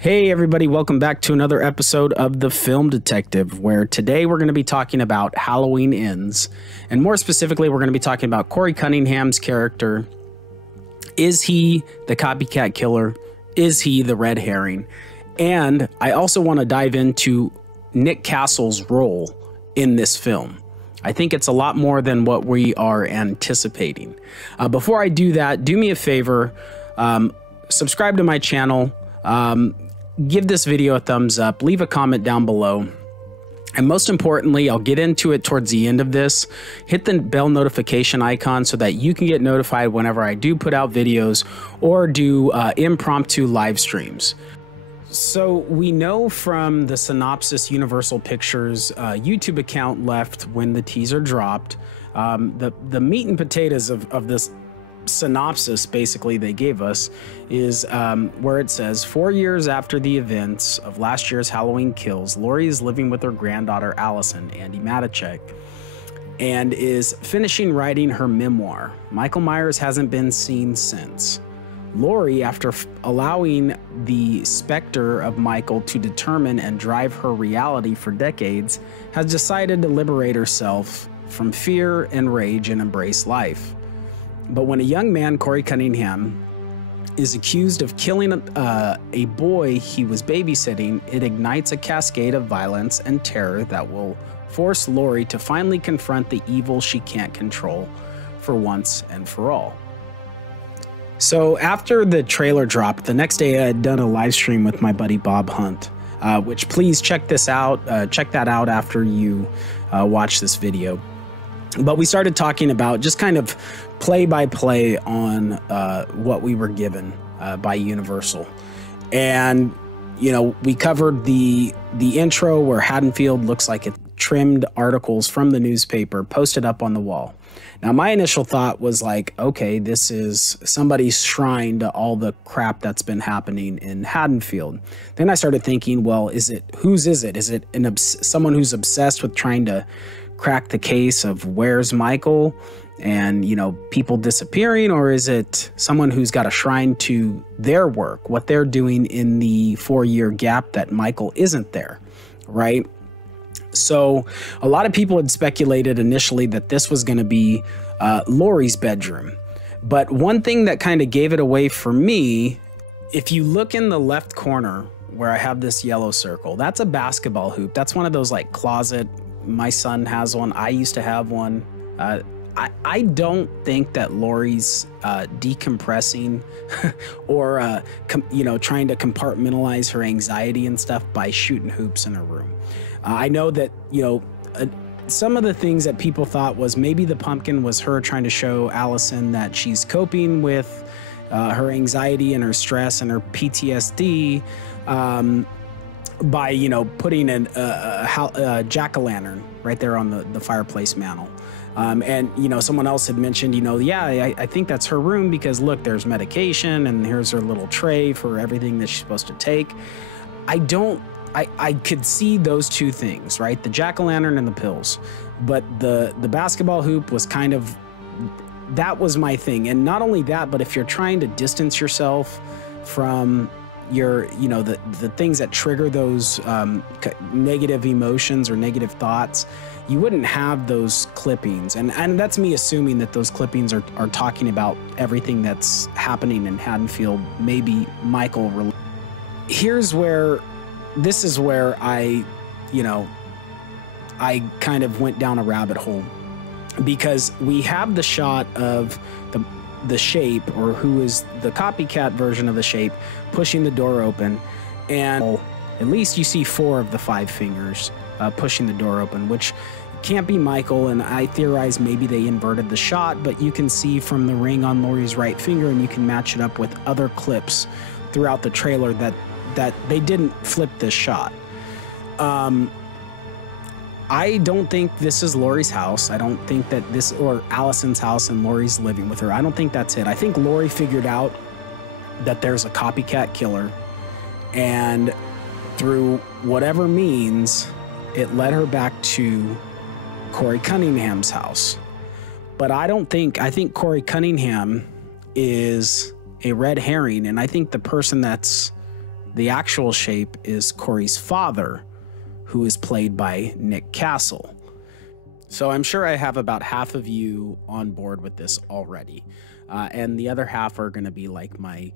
Hey everybody, welcome back to another episode of The Film Detective, where today we're going to be talking about Halloween Ends, and more specifically we're going to be talking about Corey Cunningham's character. Is he the copycat killer? Is he the red herring? And I also want to dive into Nick Castle's role in this film. I think it's a lot more than what we are anticipating. Before I do that, do me a favor, subscribe to my channel, give this video a thumbs up, leave a comment down below, and most importantly, I'll get into it towards the end of this. Hit the bell notification icon so that you can get notified whenever I do put out videos or do impromptu live streams. So we know from the Synopsis Universal Pictures YouTube account left when the teaser dropped, the meat and potatoes of this synopsis basically they gave us is where it says 4 years after the events of last year's Halloween Kills, Lori is living with her granddaughter Allison, Andy Matichek, and is finishing writing her memoir. Michael Myers hasn't been seen since. Lori, after allowing the specter of Michael to determine and drive her reality for decades, has decided to liberate herself from fear and rage and embrace life. But when a young man, Corey Cunningham, is accused of killing a boy he was babysitting, it ignites a cascade of violence and terror that will force Lori to finally confront the evil she can't control for once and for all. So after the trailer dropped, the next day I had done a live stream with my buddy Bob Hunt, which please check this out. Check that out after you watch this video. But we started talking about just kind of play by play on what we were given by Universal. And, you know, we covered the intro where Haddonfield looks like it trimmed articles from the newspaper posted up on the wall. Now, my initial thought was like, okay, this is somebody's shrine to all the crap that's been happening in Haddonfield. Then I started thinking, well, whose is it? Is it someone who's obsessed with trying to crack the case of where's Michael and, you know, people disappearing? Or is it someone who's got a shrine to their work, what they're doing in the 4-year gap that Michael isn't there, right? So a lot of people had speculated initially that this was going to be Lori's bedroom. But one thing that kind of gave it away for me, if you look in the left corner where I have this yellow circle, that's a basketball hoop. That's one of those like closet. My son has one. I used to have one. I don't think that Lori's decompressing or, you know, trying to compartmentalize her anxiety and stuff by shooting hoops in her room. I know that, you know, some of the things that people thought was maybe the pumpkin was her trying to show Allison that she's coping with her anxiety and her stress and her PTSD by, you know, putting a jack-o'-lantern right there on the fireplace mantle. And, you know, someone else had mentioned, you know, yeah, I think that's her room because, look, there's medication and here's her little tray for everything that she's supposed to take. I could see those two things, right? The jack-o'-lantern and the pills. But the basketball hoop was kind of, that was my thing. And not only that, but if you're trying to distance yourself from your, you know, the things that trigger those negative emotions or negative thoughts, you wouldn't have those clippings. And that's me assuming that those clippings are talking about everything that's happening in Haddonfield, maybe Michael. This is where I kind of went down a rabbit hole, because we have the shot of the Shape, or who is the copycat version of the Shape, pushing the door open, and at least you see 4 of the 5 fingers pushing the door open, which can't be Michael. And I theorize maybe they inverted the shot, but you can see from the ring on Lori's right finger, and you can match it up with other clips throughout the trailer that they didn't flip this shot. I don't think this is Lori's house. I don't think that this, or Allison's house and Lori's living with her. I don't think that's it. I think Lori figured out that there's a copycat killer, and through whatever means, it led her back to Corey Cunningham's house. But I think Corey Cunningham is a red herring, and I think the person that's the actual shape is Corey's father, who is played by Nick Castle. So I'm sure I have about half of you on board with this already. And the other half are going to be like my,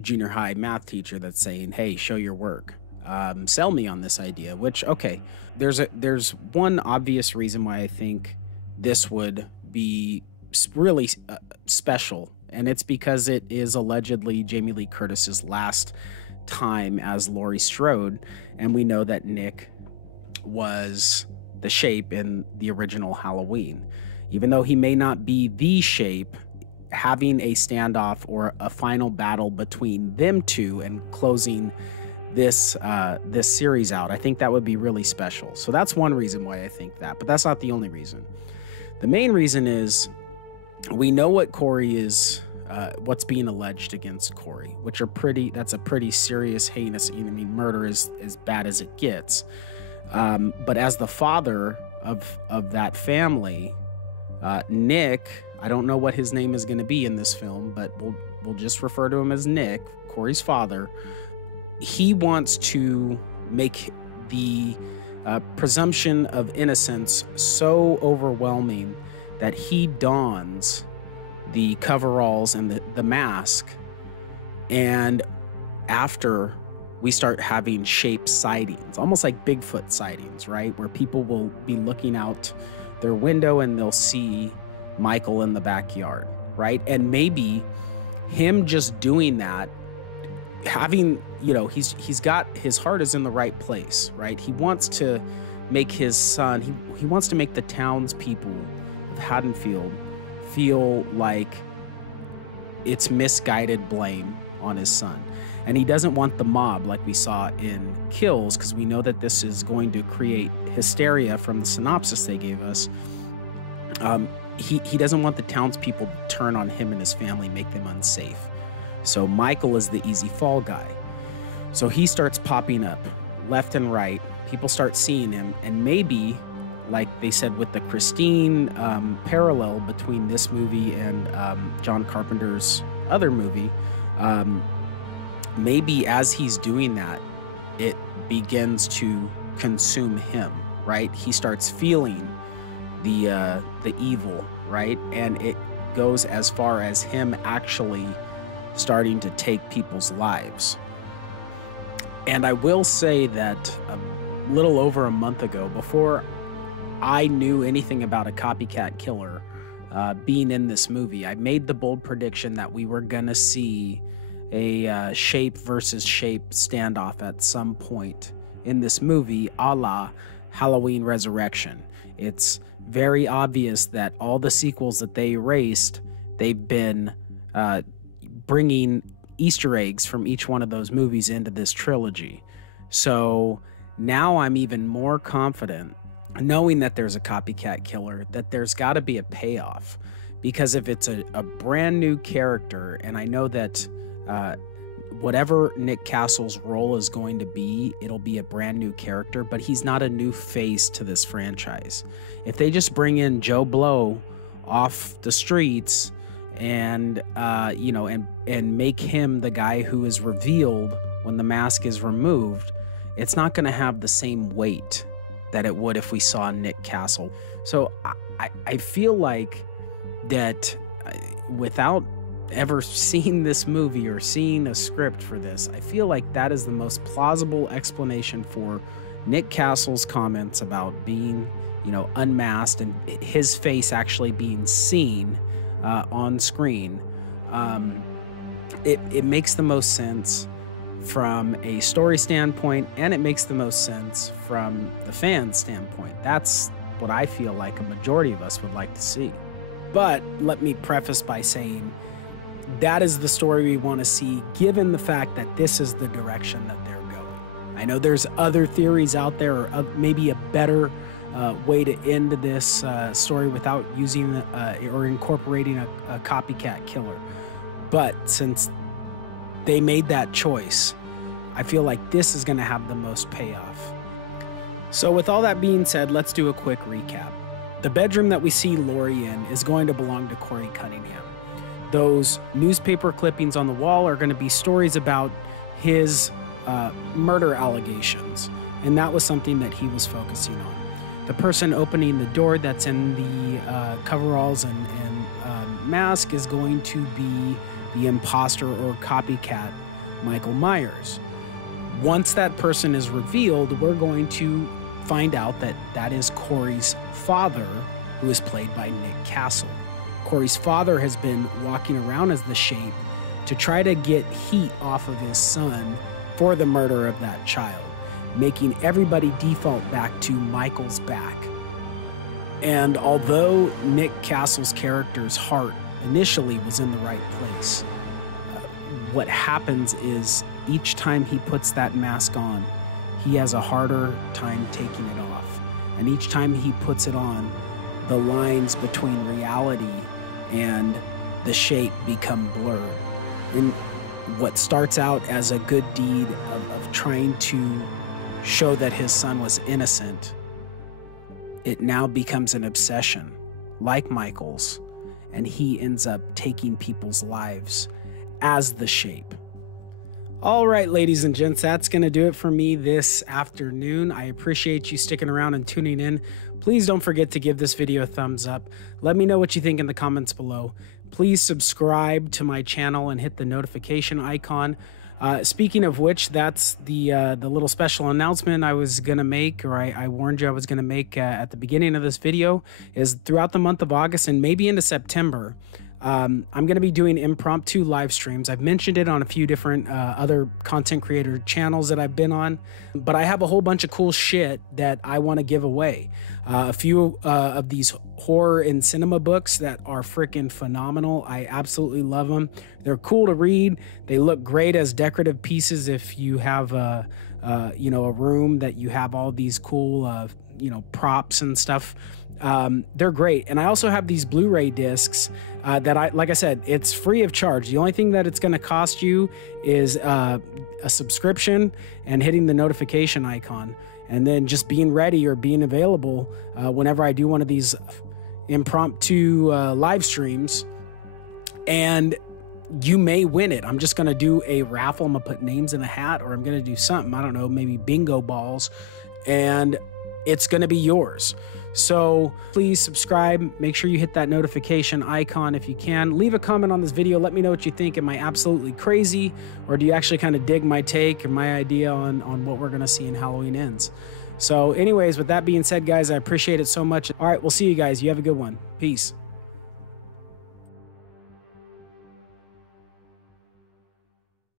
junior high math teacher that's saying, hey, show your work. Sell me on this idea, which, okay, there's one obvious reason why I think this would be really special. And it's because it is allegedly Jamie Lee Curtis's last time as Laurie Strode. And we know that Nick was the shape in the original Halloween. Even though he may not be the shape, having a standoff or a final battle between them two and closing this series out, I think that would be really special. So that's one reason why I think that, but that's not the only reason. The main reason is we know what Corey is, what's being alleged against Corey, that's a pretty serious, heinous, murder is as bad as it gets. But as the father of that family, Nick, I don't know what his name is going to be in this film, but we'll just refer to him as Nick, Corey's father. He wants to make the presumption of innocence so overwhelming that he dons the coveralls and the mask, and after we start having shape sightings, almost like Bigfoot sightings, right? Where people will be looking out their window and they'll see Michael in the backyard, right? And maybe him just doing that, having, he's got, his heart is in the right place, right? He wants to make his son, he wants to make the townspeople of Haddonfield feel like it's misguided blame on his son. And he doesn't want the mob like we saw in Kills, because we know that this is going to create hysteria from the synopsis they gave us. He doesn't want the townspeople to turn on him and his family, make them unsafe. So Michael is the easy fall guy. So he starts popping up left and right. People start seeing him, and maybe, like they said with the Christine parallel between this movie and John Carpenter's other movie, maybe as he's doing that, it begins to consume him, right? He starts feeling the evil, right? And it goes as far as him actually starting to take people's lives. And I will say that a little over a month ago, before I knew anything about a copycat killer being in this movie, I made the bold prediction that we were gonna see a shape versus shape standoff at some point in this movie, a la Halloween Resurrection. It's very obvious that all the sequels that they erased, they've been bringing Easter eggs from each one of those movies into this trilogy. So now I'm even more confident, knowing that there's a copycat killer, that there's got to be a payoff. Because if it's a brand new character, and I know that whatever Nick Castle's role is going to be, it'll be a brand new character, but he's not a new face to this franchise. If they just bring in Joe Blow off the streets and and make him the guy who is revealed when the mask is removed, it's not going to have the same weight that it would if we saw Nick Castle. So I feel like that without ever seeing this movie or seeing a script for this, I feel like that is the most plausible explanation for Nick Castle's comments about being, unmasked and his face actually being seen on screen. It makes the most sense from a story standpoint, and it makes the most sense from the fan standpoint. That's what I feel like a majority of us would like to see. But let me preface by saying that is the story we want to see, given the fact that this is the direction that they're going. I know there's other theories out there, or maybe a better way to end this story without using or incorporating a copycat killer. But since they made that choice, I feel like this is going to have the most payoff. So with all that being said, let's do a quick recap. The bedroom that we see Laurie in is going to belong to Corey Cunningham. Those newspaper clippings on the wall are going to be stories about his murder allegations, and that was something that he was focusing on. The person opening the door that's in the coveralls and mask is going to be the imposter or copycat, Michael Myers. Once that person is revealed, we're going to find out that that is Corey's father, who is played by Nick Castle. Corey's father has been walking around as the Shape to try to get heat off of his son for the murder of that child, making everybody default back to Michael's back. And although Nick Castle's character's heart initially was in the right place, what happens is each time he puts that mask on, he has a harder time taking it off. And each time he puts it on, the lines between reality and the Shape become blurred. And what starts out as a good deed of trying to show that his son was innocent, it now becomes an obsession, like Michael's, and he ends up taking people's lives as the Shape. All right, ladies and gents, that's going to do it for me this afternoon. I appreciate you sticking around and tuning in. Please don't forget to give this video a thumbs up. Let me know what you think in the comments below. Please subscribe to my channel and hit the notification icon. Speaking of which, that's the little special announcement I was going to make, or I warned you I was going to make at the beginning of this video, is throughout the month of August and maybe into September, I'm going to be doing impromptu live streams. I've mentioned it on a few different other content creator channels that I've been on, but I have a whole bunch of cool shit that I want to give away. A few of these horror and cinema books that are freaking phenomenal. I absolutely love them. They're cool to read. They look great as decorative pieces if you have a room that you have all these cool props and stuff. They're great. And I also have these Blu-ray discs that like I said, it's free of charge. The only thing that it's going to cost you is a subscription and hitting the notification icon, and then just being ready or being available whenever I do one of these impromptu live streams, and you may win it. I'm just going to do a raffle. I'm going to put names in a hat, or I'm going to do something, I don't know, maybe bingo balls, and it's going to be yours. So please subscribe. Make sure you hit that notification icon if you can. Leave a comment on this video. Let me know what you think. Am I absolutely crazy, or do you actually kind of dig my take and my idea on what we're going to see in Halloween Ends? So anyways, with that being said, guys, I appreciate it so much. All right, we'll see you guys. You have a good one. Peace.